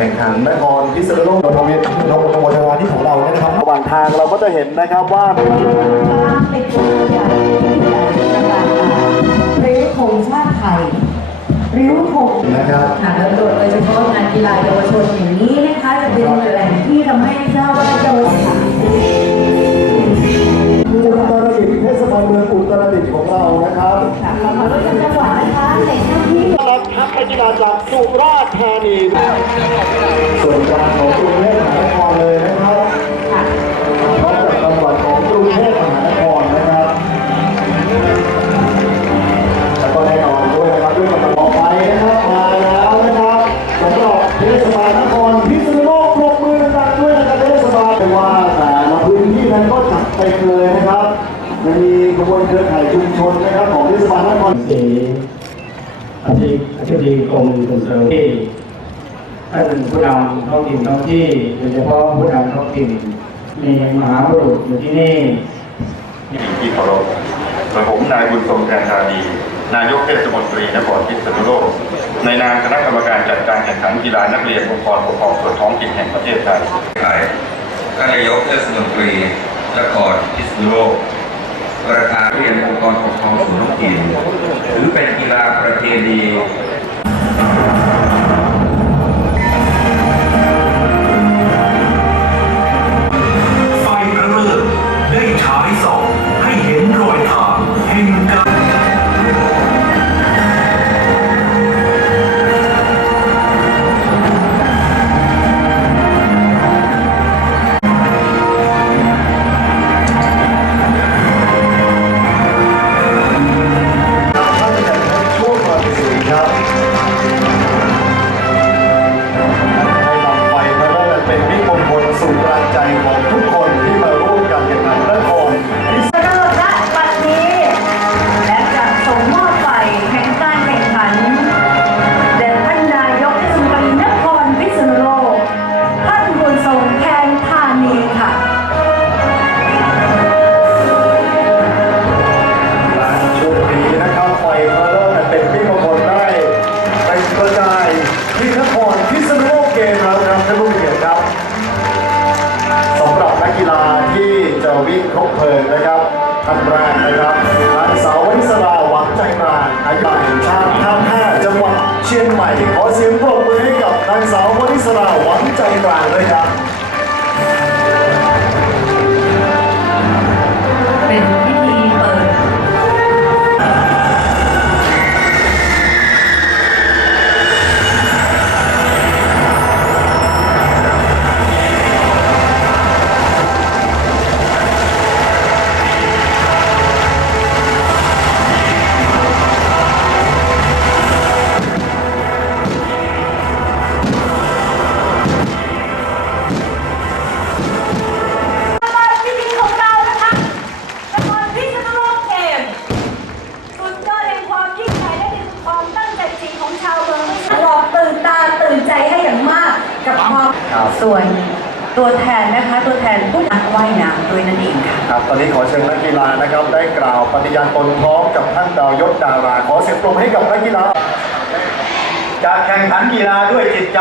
แข่งขันนครพิษณุโลกโรงเรียนโรงโรงพยาบาลที่ของเราเนี่ยนะครับระหว่างทางเราก็จะเห็นนะครับว่าเป็นตัวอย่างที่ใหญ่ประการตาริ้วธงชาติไทยริ้วธงนะครับค่ะแล้วโดยเฉพาะงานกีฬาเยาวชนอย่างนี้นะคะจะเป็นแหล่งที่ทำให้ทราบว่าเยาวชนจังหวัดอุตรดิตถ์เทศบาลเมืองอุตรดิตถ์ของเรานะครับค่ะขอรถจังหวัดนะคะในหน้าที่ต้อนรับทัพนักกีฬาจากสุราษฎร์ธานีส่วนกลางของกรุงเทพมหานะครับค่ะนอกจากจังหวัดนะครับแล้วก็แน่นอนด้วยนะครับด้วยกำลังต่อไปนะครับมาแล้วนะครับสำหรับทศบาลนครพิษณุโลกปรบมือดังๆด้วยนะครับเทศบาลเป็น อข่ายชุมชนนะครับของเทศบาลนครสีอธิอธิบดีกรมส่งเสริมที่ ท่านผู้นำท้องถิ่นท้องที่โดยเฉพาะผู้นำท้องถิ่นมีมหาบุรุษอยู่ที่นี่ที่เคารพกระผมนายบุญทรงแทนธานี นายกเทศมนตรีนครพิษณุโลก ในนามคณะกรรมการจัดการแข่งขันกีฬานักเรียนองค์กรปกครองส่วนท้องถิ่นแห่งประเทศไทยไทยท่านนายกเทศมนตรีนครพิษณุโลกประธานเรียนองค์กรปกครองส่วนท้องถิ่นถือเป็นกีฬาประเพณี ใจกลางอายุแห่งชาติภาแพทย์จังหวัดเชียงใหม่ ขอเสียงปรบมือให้กับนางสาววนิสราหวังใจกลางด้วยครับ ส่วนตัวแทนนะคะ ตัวแทนผู้นักว่ายน้ำด้วยนั่นเองค่ะ ครับ ตอนนี้ขอเชิญนักกีฬานะครับ ได้กล่าวปฏิญาณตนพร้อมกับท่านดาวยศดารา ขอเสียงปรบมือให้กับนักกีฬาจะแข่งขันกีฬาด้วยจิตใจ